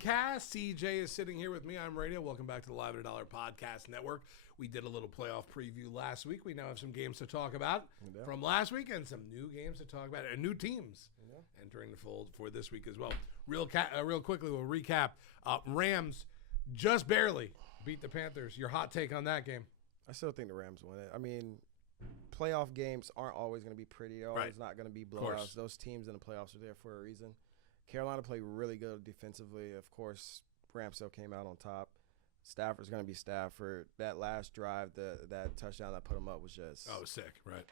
podcast. CJ is sitting here with me. I'm Radio. Welcome back to the Live at a Dollar Podcast Network. We did a little playoff preview last week. We now have some games to talk about from last week and some new games to talk about and new teams entering the fold for this week as well. Real quickly, we'll recap. Rams just barely beat the Panthers. Your hot take on that game? I still think the Rams win it. I mean, playoff games aren't always going to be pretty. They're always not going to be blowouts. Those teams in the playoffs are there for a reason. Carolina played really good defensively. Of course, Rams still came out on top. Stafford's going to be Stafford. That last drive, that touchdown that put him up was just sick, right?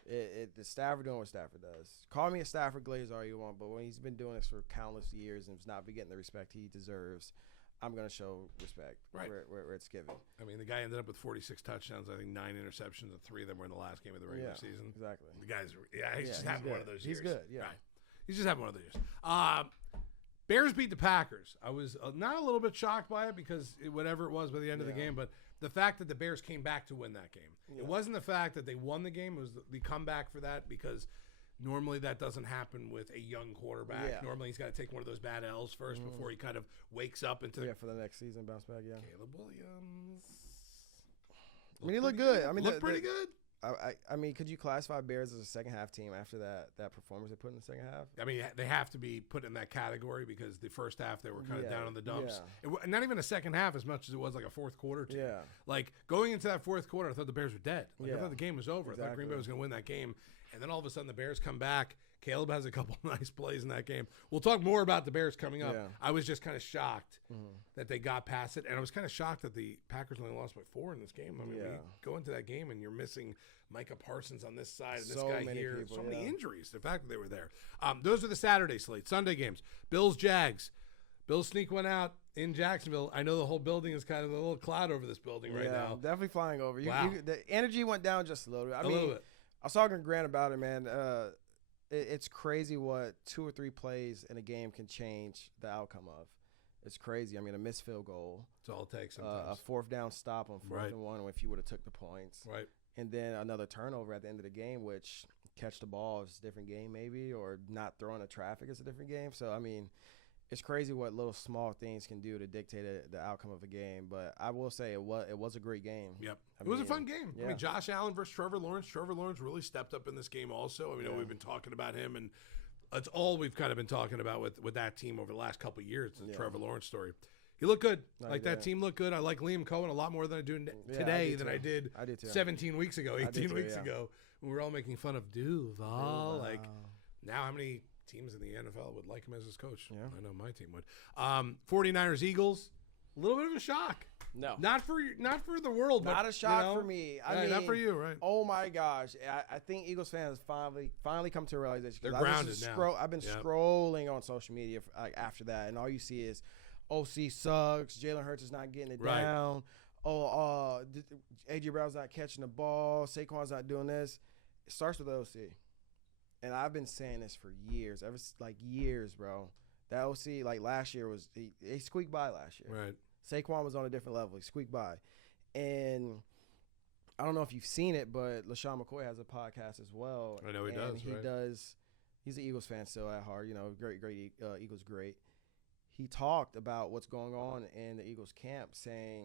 The Stafford doing what Stafford does. Call me a Stafford Glazer all you want, but when he's been doing this for countless years and has not been getting the respect he deserves, I'm going to show respect where it's given. I mean, the guy ended up with 46 touchdowns, I think 9 interceptions, and 3 of them were in the last game of the regular season. Exactly. The guy's just having one of those years. He's good, yeah. Right. He's just having one of those years. Bears beat the Packers. I was not a little bit shocked by it because whatever it was by the end of the game, but the fact that the Bears came back to win that game. Yeah. It wasn't the fact that they won the game. It was the comeback for that because normally that doesn't happen with a young quarterback. Yeah. Normally he's got to take one of those bad L's first before he kind of wakes up into for the next season, bounce back, Caleb Williams. I mean, he looked good. I mean, looked pretty good. I mean, could you classify Bears as a second-half team after that performance they put in the second half? I mean, they have to be put in that category because the first half they were kind of down in the dumps. Yeah. Not even a second half as much as it was like a fourth quarter team. Yeah. Like, going into that fourth quarter, I thought the Bears were dead. I thought the game was over. Exactly. I thought Green Bay was going to win that game. And then all of a sudden the Bears come back. Caleb has a couple nice plays in that game. We'll talk more about the Bears coming up. Yeah. I was just kind of shocked that they got past it. And I was kind of shocked that the Packers only lost by 4 in this game. I mean, we go into that game and you're missing Micah Parsons on this side and this guy here. People, so many injuries. The fact that they were there. Those are the Saturday slate. Sunday games. Bills, Jags. Bills sneak one out in Jacksonville. I know the whole building is kind of a little cloud over this building right now. Definitely flying over. The energy went down just a little bit. A little bit. I was talking to Grant about it, man. It's crazy what 2 or 3 plays in a game can change the outcome of. It's crazy. I mean, a missed field goal. It's all it takes sometimes. A 4th down stop on 4th and 1 if you would have took the points. Right. And then another turnover at the end of the game, which catch the ball is a different game maybe, or not throwing the traffic is a different game. So, I mean, it's crazy what little small things can do to dictate the outcome of a game. But I will say it was a great game. Yep. It was a fun game. Yeah. I mean, Josh Allen versus Trevor Lawrence. Trevor Lawrence really stepped up in this game also. I mean, we've been talking about him, and that's all we've kind of been talking about with that team over the last couple of years, the Trevor Lawrence story. He looked good. That team looked good. I like Liam Cohen a lot more than I do today than I did 17 weeks ago, 18 weeks ago. When we were all making fun of Duval. Like, now how many teams in the NFL would like him as his coach? Yeah. I know my team would. 49ers, Eagles, a little bit of a shock. No. Not for the world. Not but, a shock for me. I mean, not for you, right? Oh, my gosh. I think Eagles fans finally come to a realization. They're grounded now. I've been scrolling on social media after that, and all you see is OC sucks. Jalen Hurts is not getting it down. A.J. Brown's not catching the ball. Saquon's not doing this. It starts with OC. And I've been saying this for years, years, bro. That OC, last year he squeaked by last year. Right. Saquon was on a different level. He squeaked by. And I don't know if you've seen it, but LaShawn McCoy has a podcast as well. I know he does. He does. He's an Eagles fan still at heart. Great Eagles great. He talked about what's going on in the Eagles camp, saying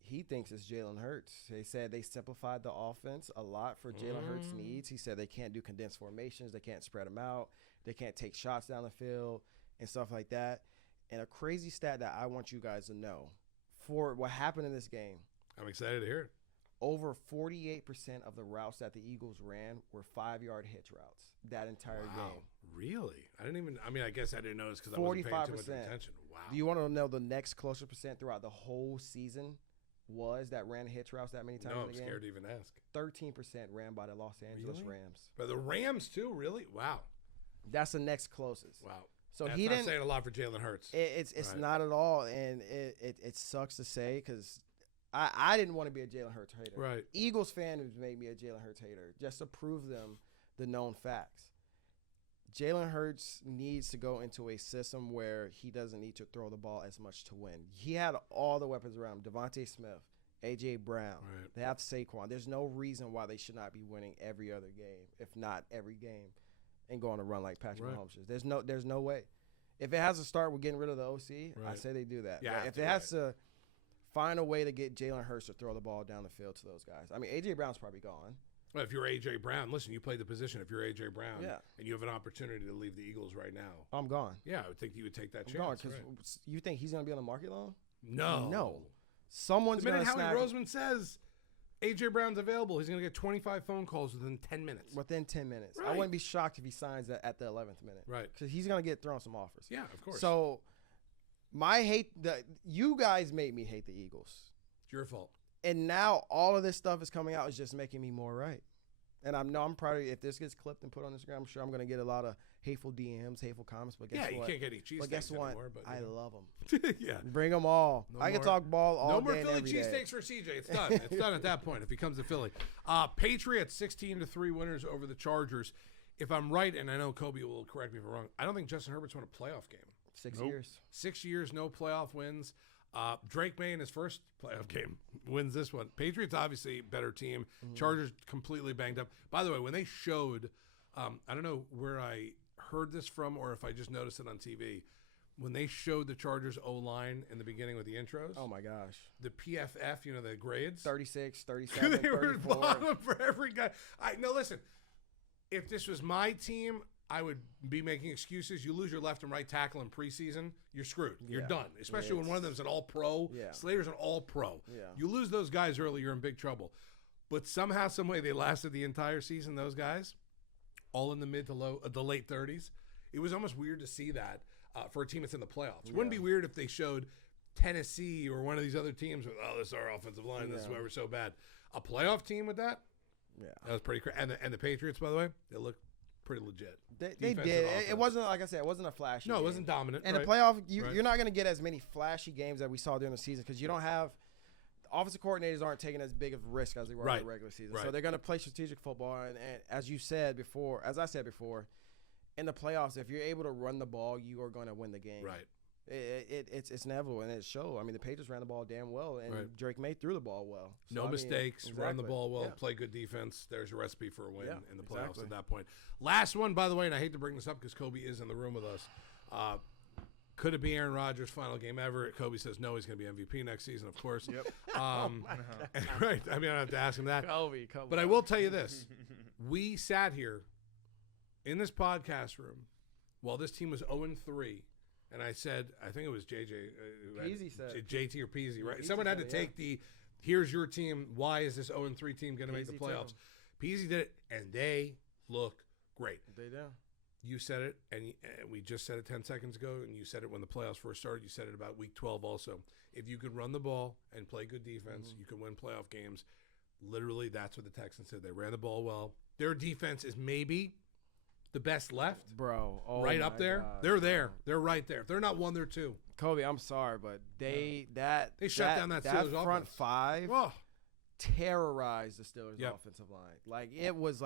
he thinks it's Jalen Hurts. They said they simplified the offense a lot for Jalen Hurts' needs. He said they can't do condensed formations. They can't spread them out. They can't take shots down the field and stuff like that. And a crazy stat that I want you guys to know for what happened in this game. I'm excited to hear it. Over 48% of the routes that the Eagles ran were 5-yard hitch routes that entire game. Really? I guess I didn't notice because I wasn't paying too much attention. Wow. Do you want to know the next closer percent throughout the whole season was that ran hitch routes that many times in the game? No, I'm scared to even ask. 13% ran by the Los Angeles Rams. But the Rams too, really? Wow. That's the next closest. Wow. So that's he not saying a lot for Jalen Hurts. It's not at all, and it sucks to say because I didn't want to be a Jalen Hurts hater. Right. Eagles fan has made me a Jalen Hurts hater just to prove them the known facts. Jalen Hurts needs to go into a system where he doesn't need to throw the ball as much to win. He had all the weapons around him. Devontae Smith, A.J. Brown. Right. They have Saquon. There's no reason why they should not be winning every other game, if not every game, and going to run like Patrick Mahomes is. There's no way. If it has to start with getting rid of the OC, I say they do that. Yeah, if it has to find a way to get Jalen Hurts to throw the ball down the field to those guys. I mean, A.J. Brown's probably gone. Well, if you're A.J. Brown, listen, you play the position. If you're A.J. Brown and you have an opportunity to leave the Eagles right now. I'm gone. Yeah, I would think you would take that chance. I'm gone because you think he's going to be on the market long? No. Someone's going to snag. The minute Howie Roseman says A.J. Brown's available, he's going to get 25 phone calls within 10 minutes. Within 10 minutes. Right. I wouldn't be shocked if he signs that at the 11th minute. Right. Because he's going to get thrown some offers. Yeah, of course. So you guys made me hate the Eagles. It's your fault. And now all of this stuff is coming out is just making me more right. And I'm probably, if this gets clipped and put on Instagram, I'm sure I'm going to get a lot of hateful DMs, hateful comments. But guess what? Yeah, you can't get any cheesesteaks anymore. But I love them. Yeah. Bring them all. I can talk ball all day. No more Philly cheesesteaks for CJ. It's done. It's done at that point if he comes to Philly. Patriots 16-3 winners over the Chargers. If I'm right, and I know Kobe will correct me if I'm wrong, I don't think Justin Herbert's won a playoff game. 6 years. 6 years, no playoff wins. Drake May in his first playoff game wins this one. Patriots obviously better team. Chargers completely banged up. By the way, when they showed, I don't know where I heard this from or if I just noticed it on TV. When they showed the Chargers O-line in the beginning with the intros. Oh, my gosh. The PFF, the grades. 36, 37, they were 34. bottom for every guy. No, listen. If this was my team, I would be making excuses. You lose your left and right tackle in preseason, you're screwed. You're done. Especially when one of them's an all-pro. Yeah. Slater's an all-pro. Yeah. You lose those guys early, you're in big trouble. But somehow, some way, they lasted the entire season, those guys, all in the mid to the late 30s. It was almost weird to see that for a team that's in the playoffs. It wouldn't be weird if they showed Tennessee or one of these other teams with, this is our offensive line. This is why we're so bad. A playoff team with that? Yeah. That was pretty crazy. And the Patriots, by the way, they look pretty legit. They did. It wasn't, like I said, it wasn't a flashy game. It wasn't dominant. And the playoff, you're not going to get as many flashy games that we saw during the season because you don't have – offensive coordinators aren't taking as big of a risk as they were in the regular season. So they're going to play strategic football. And as I said before, in the playoffs, if you're able to run the ball, you are going to win the game. Right. It's inevitable, and it showed. I mean, the Patriots ran the ball damn well, and Drake May threw the ball well. So, no mistakes, run the ball well, play good defense. There's a recipe for a win in the playoffs at that point. Last one, by the way, and I hate to bring this up because Kobe is in the room with us. Could it be Aaron Rodgers' final game ever? Kobe says no, he's going to be MVP next season, of course. Yep. Right. I mean, I don't have to ask him that. Kobe, but I will tell you this. We sat here in this podcast room while this team was 0-3. And I said, I think it was JJ. Peasy said. JT or Peasy, right? Peasy Someone had to take here's your team. Why is this 0-3 team going to make the playoffs? Peasy did it, and they look great. They do. You said it, and we just said it 10 seconds ago, and you said it when the playoffs first started. You said it about week 12 also. If you could run the ball and play good defense, you can win playoff games. Literally, that's what the Texans did. They ran the ball well. Their defense is maybe the best left, bro. Right up there. God. They're there. They're right there. If they're not one, they're two. Kobe, I'm sorry, but they shut down that Steelers front offense. Five. Oh. Terrorized the Steelers offensive line. Like it was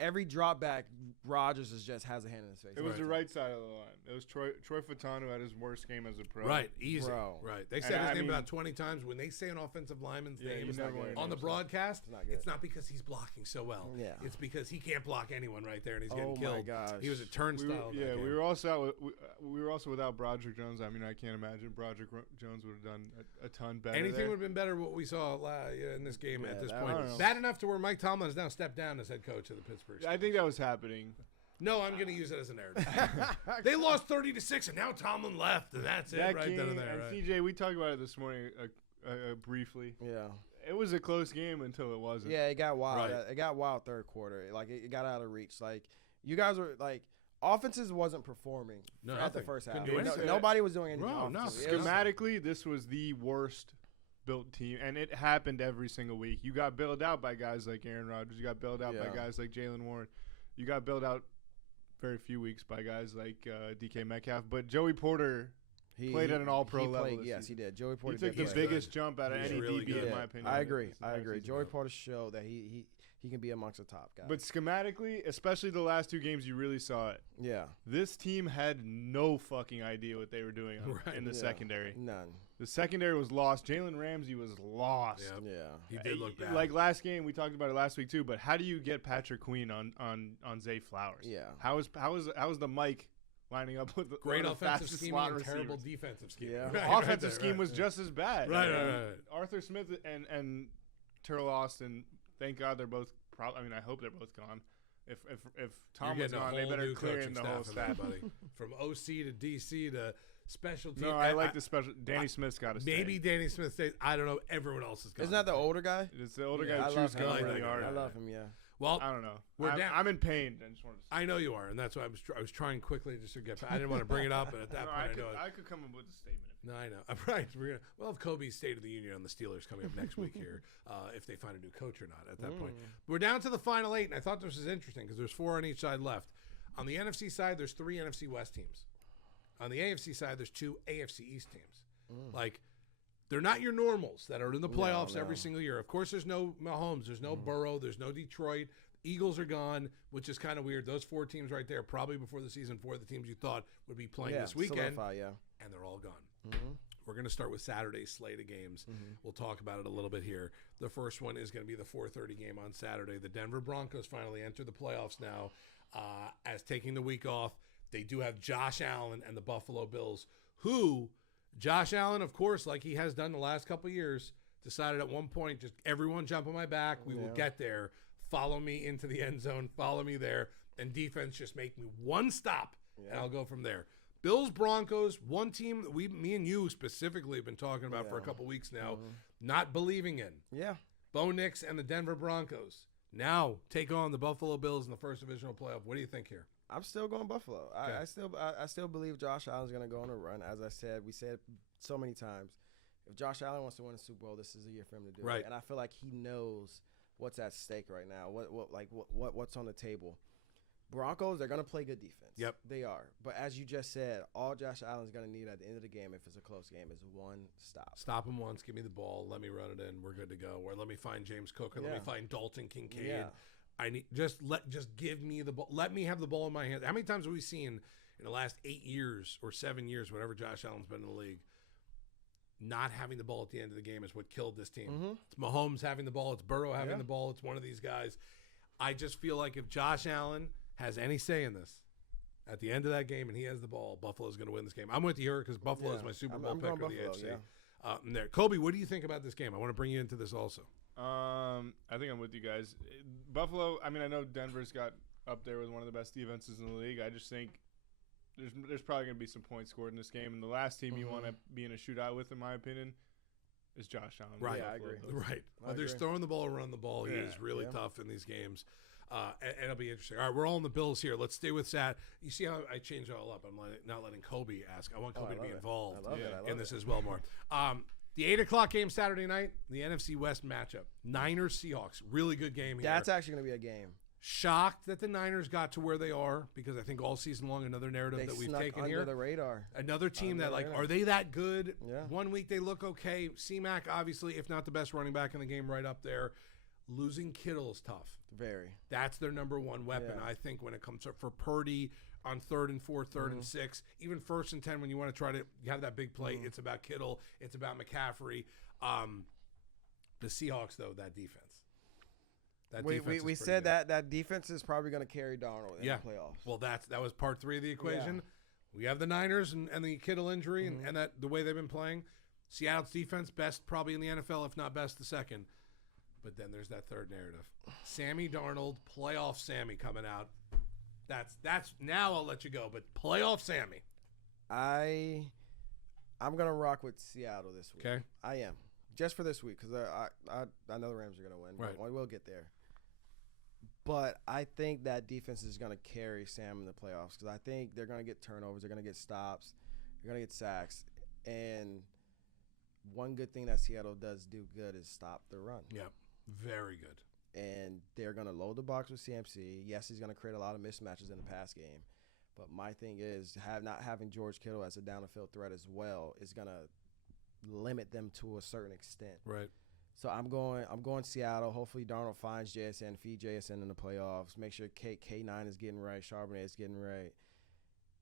every drop back, Rodgers just has a hand in his face. It was the right side of the line. It was Troy Fautanu had his worst game as a pro. Right, easy. Bro. Right. They said his name about 20 times. When they say an offensive lineman's name on the broadcast, it's not because he's blocking so well. Yeah. It's because he can't block anyone right there, and he's getting killed. Oh my gosh. He was a turnstile. We were also without Broderick Jones. I mean, I can't imagine Broderick Jones would have done a ton better. Anything would have been better what we saw in this game at this point. Bad enough to where Mike Tomlin has now stepped down as head coach of the Pittsburgh Steelers. I think that was happening. No, I'm going to use it as a narrative. They lost 30-6, and now Tomlin left, and that's that it right game, then and there. And CJ, we talked about it this morning briefly. Yeah. It was a close game until it wasn't. Yeah, it got wild. Right. It got wild third quarter. Like it got out of reach. Like you guys were like offenses wasn't performing at the first half. Nobody was doing anything. No. Schematically, this was the worst built team, and it happened every single week. You got bailed out by guys like Aaron Rodgers. You got bailed out by guys like Jalen Warren. You got bailed out very few weeks by guys like DK Metcalf. But Joey Porter played at an all-pro level. Yes, he did. Joey Porter he took the biggest jump out of any really DB, in my opinion. I agree. Joey Porter showed that he can be amongst the top guys. But schematically, especially the last two games, you really saw it. Yeah. This team had no fucking idea what they were doing in the secondary. None. The secondary was lost. Jalen Ramsey was lost. Yeah. He did look bad. Like last game, we talked about it last week too. But how do you get Patrick Queen on Zay Flowers? Yeah. How is the Mike lining up with great one of the offensive fastest scheme slot and terrible receivers. defensive scheme. Yeah. The offensive scheme was just as bad. Right. Arthur Smith and Terrell Austin, thank God they're both. I mean, I hope they're both gone. If Tom was gone, they better clear in the whole staff, buddy. From OC to DC to special team. No, I like the special. Danny Smith's got to stay. Maybe Danny Smith stays. I don't know. Everyone else is gone. Isn't that the older guy? It's the older Yeah, guy I who love chews him. gum really hard. I love him. Yeah. Well, I don't know. We're down. I'm in pain. I just wanted to. I know you are, and that's why I was trying quickly just to get. I didn't want to bring it up, but at that point, I could come up with a statement. No, I know. Right. We'll have Kobe's State of the Union on the Steelers coming up next week here, if they find a new coach or not at that point. We're down to the final 8, and I thought this was interesting because there's 4 on each side left. On the NFC side, there's 3 NFC West teams. On the AFC side, there's 2 AFC East teams. Like, they're not your normals that are in the playoffs every single year. Of course, there's no Mahomes, there's no Burrow, there's no Detroit. Eagles are gone, which is kind of weird. Those 4 teams right there, probably before the season, 4 of the teams you thought would be playing this weekend, and they're all gone. We're going to start with Saturday's slate of games. We'll talk about it a little bit here. The first one is going to be the 4:30 game on Saturday. The Denver Broncos finally enter the playoffs now as taking the week off. They do have Josh Allen and the Buffalo Bills, who Josh Allen, of course, like he has done the last couple of years, decided at one point, just everyone jump on my back. We will get there. Follow me into the end zone. Follow me there. And defense, just make me one stop, and I'll go from there. Bills, Broncos, one team that me and you specifically have been talking about for a couple weeks now, not believing in. Yeah. Bo Nix and the Denver Broncos now take on the Buffalo Bills in the first divisional playoff. What do you think here? I'm still going Buffalo. Okay. I still believe Josh Allen's going to go on a run. As I said, we said so many times, if Josh Allen wants to win a Super Bowl, this is a year for him to do it. And I feel like he knows what's at stake right now. What's on the table. Broncos, they're going to play good defense. Yep. They are. But as you just said, all Josh Allen's going to need at the end of the game, if it's a close game, is one stop. Stop him once, give me the ball, let me run it in, we're good to go. Or let me find James Cook, or let me find Dalton Kincaid. Yeah. I need just give me the ball. Let me have the ball in my hands. How many times have we seen in the last 8 years or 7 years, whatever Josh Allen's been in the league, not having the ball at the end of the game is what killed this team. It's Mahomes having the ball. It's Burrow having the ball. It's one of these guys. I just feel like if Josh Allen has any say in this, at the end of that game and he has the ball, Buffalo's going to win this game. I'm with you here because Buffalo is my Super Bowl pick of the AFC. There, Kobe, what do you think about this game? I want to bring you into this also. I think I'm with you guys. Buffalo, I mean, I know Denver's got up there with one of the best defenses in the league. I just think there's probably going to be some points scored in this game. And the last team you want to be in a shootout with, in my opinion, is Josh Allen. Right. Yeah, I agree. Right. Whether he's throwing the ball or running the ball, he is really tough in these games. And it'll be interesting. All right, we're all in the Bills here. Let's stay with Sat. You see how I changed it all up? I'm not letting Kobe ask. I want Kobe to be involved in this as well more. The 8 o'clock game Saturday night, the NFC West matchup. Niners-Seahawks. Really good game here. That's actually going to be a game. Shocked that the Niners got to where they are because I think all season long another narrative that we've taken under here. The radar. Another team that, like, are they that good? Yeah. 1 week they look okay. C-Mac, obviously, if not the best running back in the game, right up there. Losing Kittle is tough. Very. That's their number one weapon, I think, when it comes to for Purdy on 3rd and 4, 3rd and 6, even 1st and 10 when you want to try to have that big play. It's about Kittle. It's about McCaffrey. The Seahawks, though, that defense. We said that defense is probably going to carry Darnold in the playoffs. Well, that was part 3 of the equation. Yeah. We have the Niners and the Kittle injury and that the way they've been playing. Seattle's defense, best probably in the NFL, if not best, the second. But then there's that third narrative. Sammy Darnold, playoff Sammy coming out. That's now I'll let you go, but playoff Sammy. I'm gonna rock with Seattle this week. Okay, I am just for this week because I know the Rams are gonna win. Right, we will get there. But I think that defense is gonna carry Sam in the playoffs because I think they're gonna get turnovers, they're gonna get stops, they're gonna get sacks, and one good thing that Seattle does do good is stop the run. Yep. Very good. And they're going to load the box with CMC. Yes, he's going to create a lot of mismatches in the pass game. But my thing is not having George Kittle as a down-the-field threat as well is going to limit them to a certain extent. Right. So I'm going Seattle. Hopefully Darnold finds JSN, feed JSN in the playoffs. Make sure K9 is getting right, Charbonnet is getting right,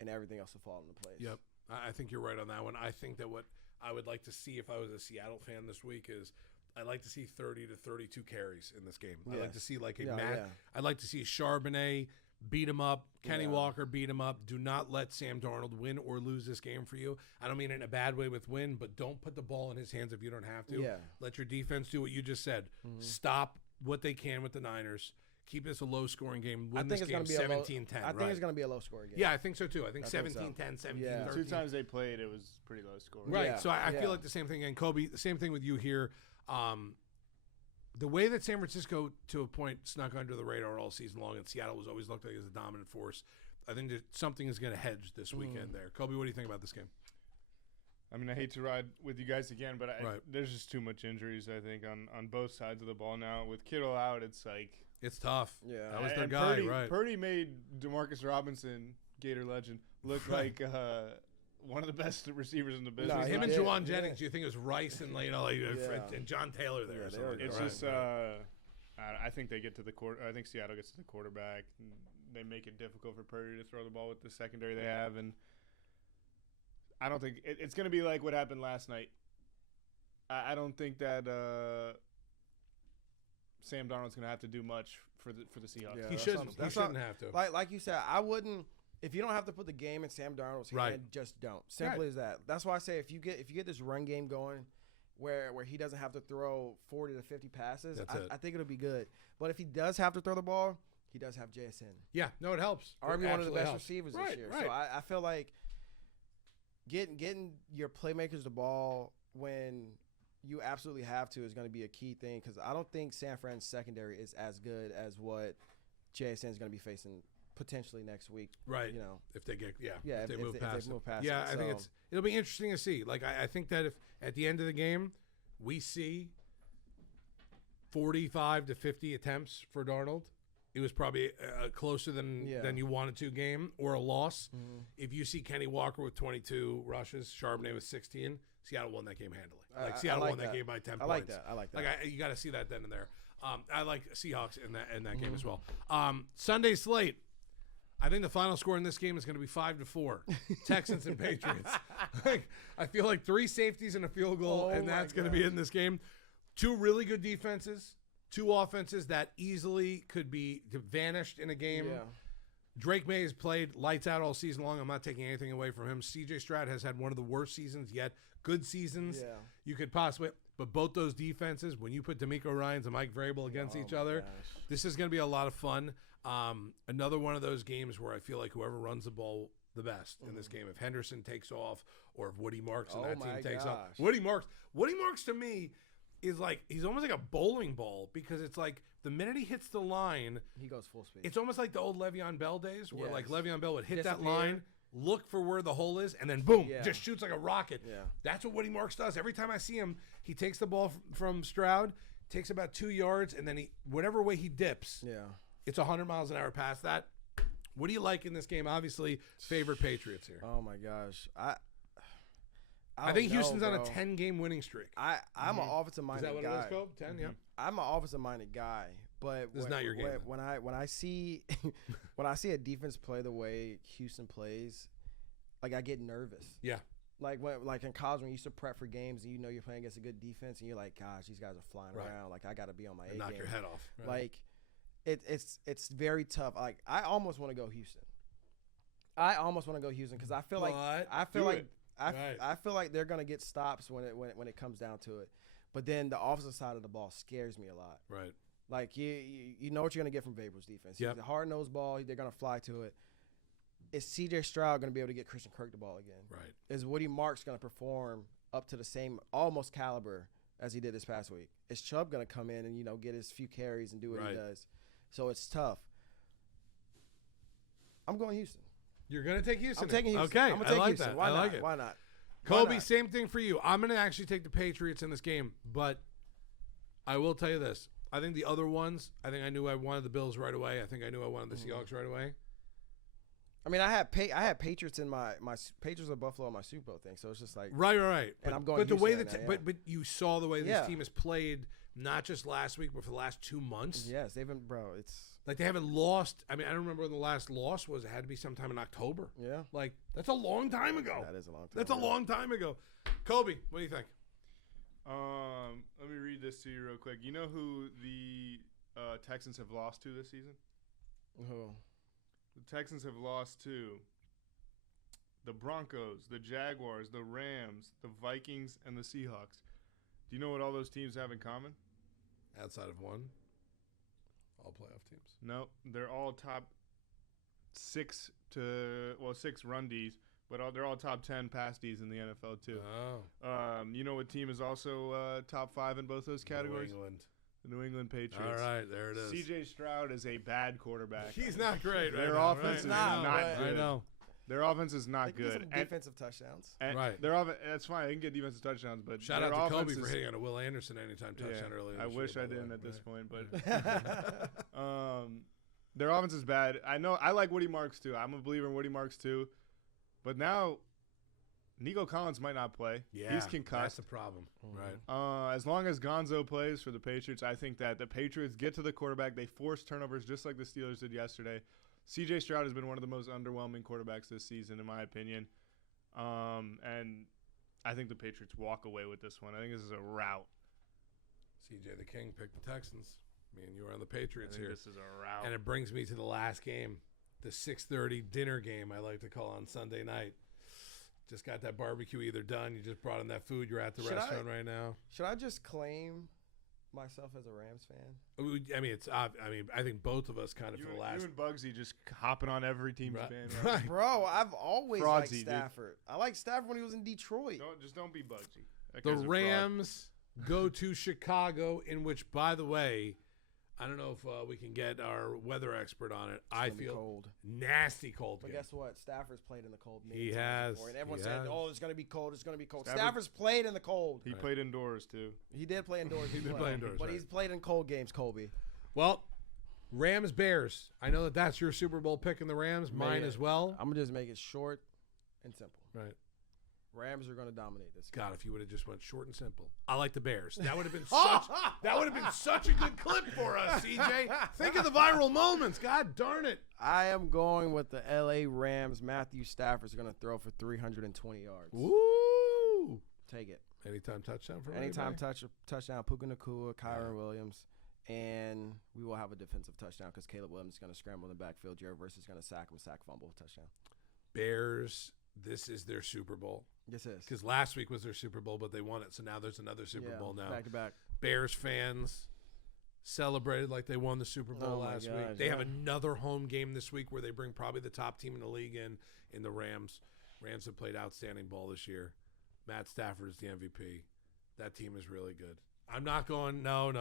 and everything else will fall into place. Yep. I think you're right on that one. I think that what I would like to see if I was a Seattle fan this week is I'd like to see 30 to 32 carries in this game. I'd like to see like I'd like to see Charbonnet beat him up. Kenny Walker beat him up. Do not let Sam Darnold win or lose this game for you. I don't mean it in a bad way with win, but don't put the ball in his hands if you don't have to. Yeah. Let your defense do what you just said. Stop what they can with the Niners. Keep this a low-scoring game. Win this game 17-10. I think it's going to be a low-scoring game. Yeah, I think so, too. I think 17-10, 17-13. Yeah. 2 times they played, it was pretty low scoring. Right, Yeah. so I feel like the same thing. And Kobe, the same thing with you here. The way that San Francisco, to a point, snuck under the radar all season long, and Seattle was always looked like as a dominant force, I think that something is going to hedge this weekend there. Kobe, what do you think about this game? I mean, I hate to ride with you guys again, but there's just too much injuries, I think, on both sides of the ball now. With Kittle out, it's like... It's tough. Yeah. That was their guy, right. Purdy made DeMarcus Robinson, Gator legend, look like one of the best receivers in the business. No, him and Juwan Jennings, you think it was Rice and and John Taylor there. It's just I think they get to the I think Seattle gets to the quarterback. And they make it difficult for Purdy to throw the ball with the secondary they have, and I don't think it's going to be like what happened last night. I don't think that Sam Darnold's going to have to do much for the Seahawks. Yeah, he shouldn't have to. Like you said, I wouldn't. If you don't have to put the game in Sam Darnold's hand, just don't. Simple as that. That's why I say if you get this run game going, where he doesn't have to throw 40 to 50 passes, I think it'll be good. But if he does have to throw the ball, he does have JSN. Yeah, no, it helps. Arguably one of the best receivers this year. So I feel like getting your playmakers the ball when you absolutely have to is going to be a key thing, because I don't think San Fran's secondary is as good as what JSN is going to be facing potentially next week. Right. You know, if they get if they move past it. Yeah, I think it'll be interesting to see. Like I think that if at the end of the game we see 45 to 50 attempts for Darnold, it was probably closer than you wanted to game or a loss. Mm-hmm. If you see Kenny Walker with 22 rushes, Charbonnet with 16, Seattle won that game handily. Seattle won that game by 10 points. I like that. You got to see that then and there. I like Seahawks in that game as well. Sunday slate. I think the final score in this game is going to be 5-4. Texans and Patriots. I feel like 3 safeties and a field goal, and that's going to be in this game. 2 really good defenses. 2 offenses that easily could be vanished in a game. Yeah. Drake May has played lights out all season long. I'm not taking anything away from him. C.J. Stroud has had one of the worst seasons yet. Good seasons you could possibly. But both those defenses, when you put D'Amico Ryans and Mike Vrabel against each other, this is going to be a lot of fun. Another one of those games where I feel like whoever runs the ball the best in this game, if Henderson takes off or if Woody Marks and that team takes off. Woody Marks to me is like, he's almost like a bowling ball, because it's like the minute he hits the line, he goes full speed. It's almost like the old Le'Veon Bell days where like Le'Veon Bell would hit that line, look for where the hole is, and then boom, just shoots like a rocket. Yeah. That's what Woody Marks does. Every time I see him, he takes the ball from Stroud, takes about 2 yards, and then whatever way he dips, it's 100 miles an hour past that. What do you like in this game? Obviously, favorite Patriots here. Oh my gosh, I think Houston's on a 10-game winning streak. I'm an offensive-minded guy. Is that what it is, Cole? 10, yeah. I'm an offensive-minded guy, but this is not your game. When I see when I see a defense play the way Houston plays, like I get nervous. Yeah. Like in college when you used to prep for games and you know you're playing against a good defense and you're like, gosh, these guys are flying around. Like I got to be on my A game. Knock your head off. Right. Like it's very tough. Like I almost want to go Houston. Because I feel like they're gonna get stops when it comes down to it. But then the offensive side of the ball scares me a lot. Right. Like you know what you're gonna get from Vrabel's defense. Yep. It's a hard-nosed ball. They're gonna fly to it. Is C.J. Stroud gonna be able to get Christian Kirk the ball again? Right. Is Woody Marks gonna perform up to the same almost caliber as he did this past week? Is Chubb gonna come in and get his few carries and do what he does? So it's tough. I'm going Houston. You're going to take Houston. I'm taking Houston. Okay, I'm going to take Houston. That. Why I not? like it. Why not? Kobe, same thing for you. I'm going to actually take the Patriots in this game, but I will tell you this. I think the other ones, I think I wanted the Bills right away. I think I knew I wanted the Seahawks right away. I mean, I had Patriots in my Patriots of Buffalo in my Super Bowl thing, so it's just like right. And I'm going. But the way that, but you saw the way this team has played, not just last week, but for the last 2 months. Yes, they've been, bro. It's like they haven't lost. I mean, I don't remember when the last loss was. It had to be sometime in October. Yeah, like that's a long time ago. That is a long time. That's a long time ago. Kobe, what do you think? Let me read this to you real quick. You know who the Texans have lost to this season? Who? The Texans have lost to the Broncos, the Jaguars, the Rams, the Vikings, and the Seahawks. Do you know what all those teams have in common? Outside of one, all playoff teams. No, they're all top 6 run Ds, but they're all top 10 pass Ds in the NFL too. Oh. You know what team is also top 5 in both those categories? New England. The New England Patriots. All right, there it is. C.J. Stroud is a bad quarterback. He's not great. Their right offense is now, not good. I know. Their offense is not They can good. get some defensive touchdowns. And right. That's fine. They can get defensive touchdowns, but Shout their out to Kobe offense for hitting on a Will Anderson anytime touchdown earlier. I wish year, I didn't at this point, but Yeah. their offense is bad. I know. I like Woody Marks too. I'm a believer in Woody Marks too, but now Nico Collins might not play. Yeah, he's concussed. That's the problem, right? As long as Gonzo plays for the Patriots, I think that the Patriots get to the quarterback. They force turnovers just like the Steelers did yesterday. C.J. Stroud has been one of the most underwhelming quarterbacks this season, in my opinion. And I think the Patriots walk away with this one. I think this is a rout. C.J. the King picked the Texans. Me and you are on the Patriots here. This is a rout. And it brings me to the last game, the 6:30 dinner game I like to call on Sunday night. Just got that barbecue either done. You just brought in that food. You're at the restaurant right now. Should I just claim myself as a Rams fan? I mean, I think both of us kind of for the last. You and Bugsy just hopping on every team's fan. Right. Bro, I've always liked Fraudsy, Stafford. I liked Stafford when he was in Detroit. Don't be Bugsy. That The guy's a Rams go to Chicago, in which, by the way, I don't know if we can get our weather expert on it. I feel cold. Nasty cold. But game. guess what? Stafford's played in the cold. He has. Before, and everyone He said, has. "Oh, it's gonna be cold. It's gonna be cold." Stafford- Stafford's played in the cold. He played indoors too. He did play indoors. He did play indoors, but right. he's played in cold games. Colby. Well, Rams Bears. I know that's your Super Bowl pick in the Rams. Mine as well. I'm gonna just make it short and simple. Right. Rams are gonna dominate this game. God, if you would have just went short and simple. I like the Bears. That would have been such a good clip for us, CJ. Think of the viral moments. God darn it. I am going with the L.A. Rams. Matthew Stafford's gonna throw for 320 yards. Woo! Take it. Anytime touchdown for Anytime anybody? touchdown. Puka Nacua, Kyron Williams, and we will have a defensive touchdown because Caleb Williams is gonna scramble in the backfield. Jared Verse is gonna sack him, fumble, touchdown. Bears. This is their Super Bowl. Yes, it is. Because last week was their Super Bowl, but they won it. So now there's another Super Bowl now. Back to back. Bears fans celebrated like they won the Super Bowl last week. They have another home game this week where they bring probably the top team in the league in the Rams. Rams have played outstanding ball this year. Matt Stafford is the MVP. That team is really good. I'm not going, no.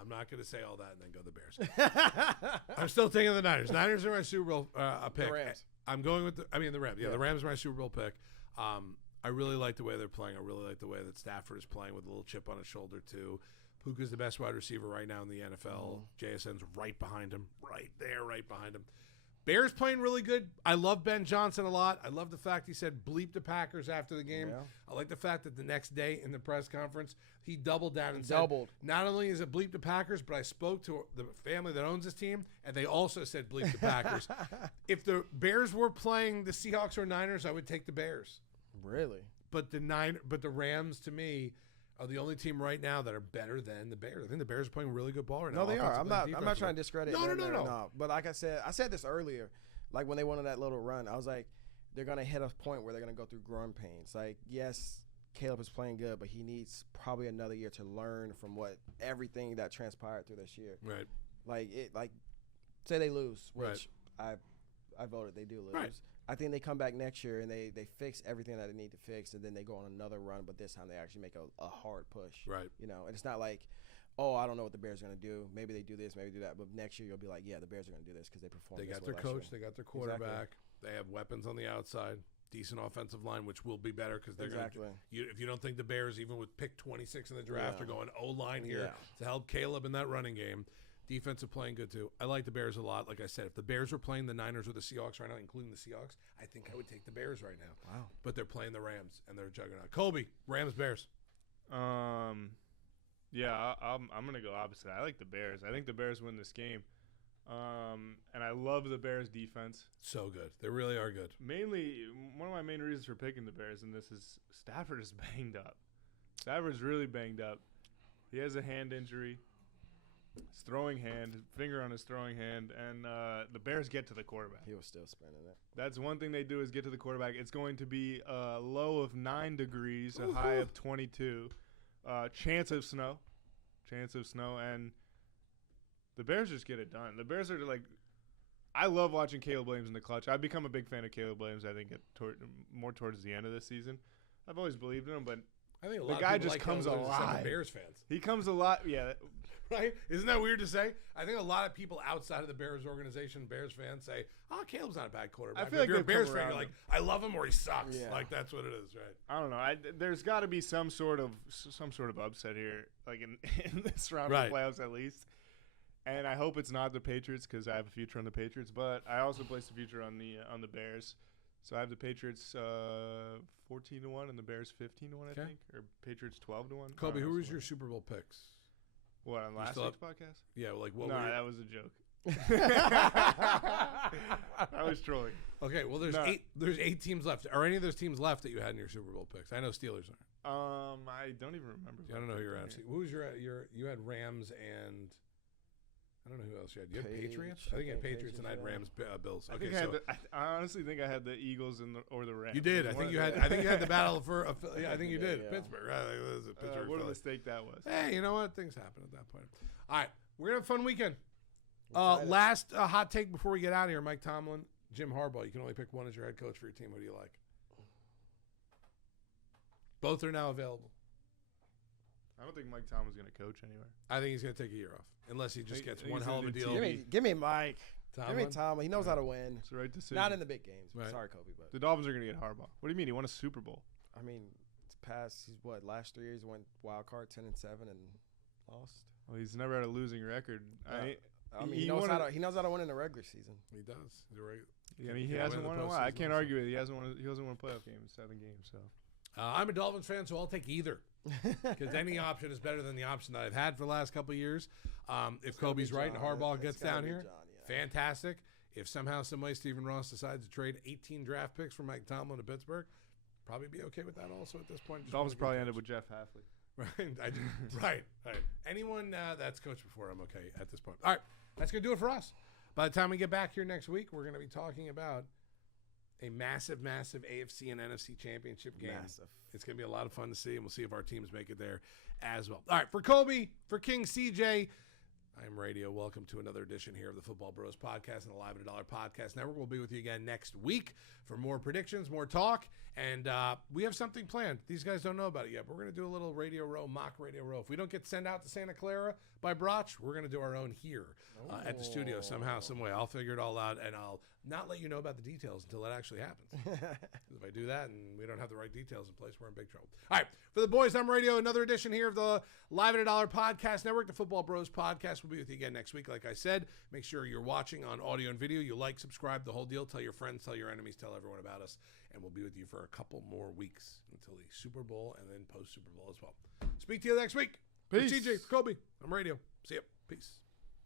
I'm not going to say all that and then go the Bears. I'm still taking the Niners. Niners are my Super Bowl pick. The Rams. I'm going with the Rams. Yeah, the Rams are my Super Bowl pick. I really like the way they're playing. I really like the way that Stafford is playing with a little chip on his shoulder, too. Puka's the best wide receiver right now in the NFL. JSN's right behind him. Right there, right behind him. Bears playing really good. I love Ben Johnson a lot. I love the fact he said bleep the Packers after the game. Yeah. I like the fact that the next day in the press conference, he doubled down and said, not only is it bleep the Packers, but I spoke to the family that owns this team, and they also said bleep the Packers. If the Bears were playing the Seahawks or Niners, I would take the Bears. Really? But the Rams, to me, are the only team right now that are better than the Bears. I think the Bears are playing really good ball right now. No, they are. I'm not trying to discredit. No. But like I said this earlier. Like when they went on that little run, I was like, they're gonna hit a point where they're gonna go through growing pains. Like, yes, Caleb is playing good, but he needs probably another year to learn from everything that transpired through this year. Right. Say they lose, which I voted they do lose. Right. I think they come back next year and they fix everything that they need to fix, and then they go on another run, but this time they actually make a hard push. Right. You know, and it's not like, oh, I don't know what the Bears are going to do. Maybe they do this, maybe do that. But next year you'll be like, yeah, the Bears are going to do this because they performed. They got their coach. They got their quarterback. They have weapons on the outside. Decent offensive line, which will be better because they're going to. If you don't think the Bears, even with pick 26 in the draft, are going O-line here to help Caleb in that running game. Defensive playing good too. I like the Bears a lot. Like I said, if the Bears were playing the Niners or the Seahawks right now, including the Seahawks, I think I would take the Bears right now. Wow. But they're playing the Rams and they're a juggernaut. Colby, Rams, Bears. Yeah, I'm gonna go opposite. I like the Bears. I think the Bears win this game. And I love the Bears defense. So good. They really are good. Mainly, one of my main reasons for picking the Bears in this is Stafford is banged up. Stafford's really banged up. He has a hand injury. His throwing hand, his finger on his throwing hand, and the Bears get to the quarterback. He was still spinning it. That's one thing they do is get to the quarterback. It's going to be a low of 9 degrees, a high of 22. Chance of snow, and the Bears just get it done. The Bears are like, I love watching Caleb Williams in the clutch. I've become a big fan of Caleb Williams. I think more towards the end of this season. I've always believed in him, but I think the guy just comes alive. Bears fans. He comes alive. Yeah. Right? Isn't that weird to say? I think a lot of people outside of the Bears organization, Bears fans, say, "Oh, Caleb's not a bad quarterback." I feel like if you're a Bears fan, around you're like, "I love him," or "He sucks." Yeah. Like that's what it is, right? I don't know. There's got to be some sort of upset here, like in this round of playoffs at least. And I hope it's not the Patriots because I have a future on the Patriots. But I also place a future on the Bears. So I have the Patriots 14-1 and the Bears 15-1, I think, or Patriots 12-1. Kobe, who was your Super Bowl picks? What, on last week's podcast? Yeah, like what? No, that was a joke. I was trolling. Okay, well, there's 8 teams left. Are any of those teams left that you had in your Super Bowl picks? I know Steelers aren't. I don't even remember. I don't know who your NFC. Who was your? You had Rams and. I don't know who else you had. You had Patriots? I think you had Patriots and I had Rams, Bills. Okay, I honestly think I had the Eagles or the Rams. You did. I think you had the battle for. I think you did. Yeah. Pittsburgh. Right? It was Pittsburgh. What a mistake that was. Hey, you know what? Things happen at that point. All right, we're gonna have a fun weekend. Last hot take before we get out of here: Mike Tomlin, Jim Harbaugh. You can only pick one as your head coach for your team. What do you like? Both are now available. I don't think Mike Tomlin's going to coach anywhere. I think he's going to take a year off, unless he just gets one hell of a deal. Give me Mike. Tomlin? Give me Tomlin. He knows how to win. It's the right decision. Not in the big games. Right. Sorry, Kobe, but the Dolphins are going to get Harbaugh. What do you mean? He won a Super Bowl. I mean, he's last 3 years went wild card 10-7 and lost. Well, he's never had a losing record. He knows how to win in the regular season. He does. He's right. Yeah, I mean, he hasn't won in a while. I can't argue with it. He hasn't won a playoff game in 7 games. So I'm a Dolphins fan, so I'll take either. Because any option is better than the option that I've had for the last couple of years. If Kobe's right and Harbaugh gets down here, fantastic. If somehow, some way, Stephen Ross decides to trade 18 draft picks for Mike Tomlin to Pittsburgh, probably be okay with that also at this point. Dolphins probably ended with Jeff Hafley. Right. Anyone that's coached before, I'm okay at this point. All right, that's going to do it for us. By the time we get back here next week, we're going to be talking about a massive AFC and NFC championship game. Massive. It's going to be a lot of fun to see, and we'll see if our teams make it there as well. All right, for Kobe, for King CJ, I'm Radio. Welcome to another edition here of the Football Bros Podcast and the Live at $1 Podcast Network. We'll be with you again next week for more predictions, more talk, and we have something planned. These guys don't know about it yet, but we're going to do a little Radio Row, mock Radio Row. If we don't get sent out to Santa Clara by Broch, we're going to do our own here at the studio somehow, some way. I'll figure it all out, and I'll not let you know about the details until it actually happens. If I do that and we don't have the right details in place, we're in big trouble. All right, for the boys, I'm Radio. Another edition here of the Live at $1 Podcast Network, the Football Bros Podcast. We'll be with you again next week. Like I said, make sure you're watching on audio and video. You like, subscribe, the whole deal. Tell your friends, tell your enemies, tell everyone about us. And we'll be with you for a couple more weeks until the Super Bowl and then post-Super Bowl as well. Speak to you next week. Peace. For TJ, for Kobe, I'm Radio. See ya. Peace.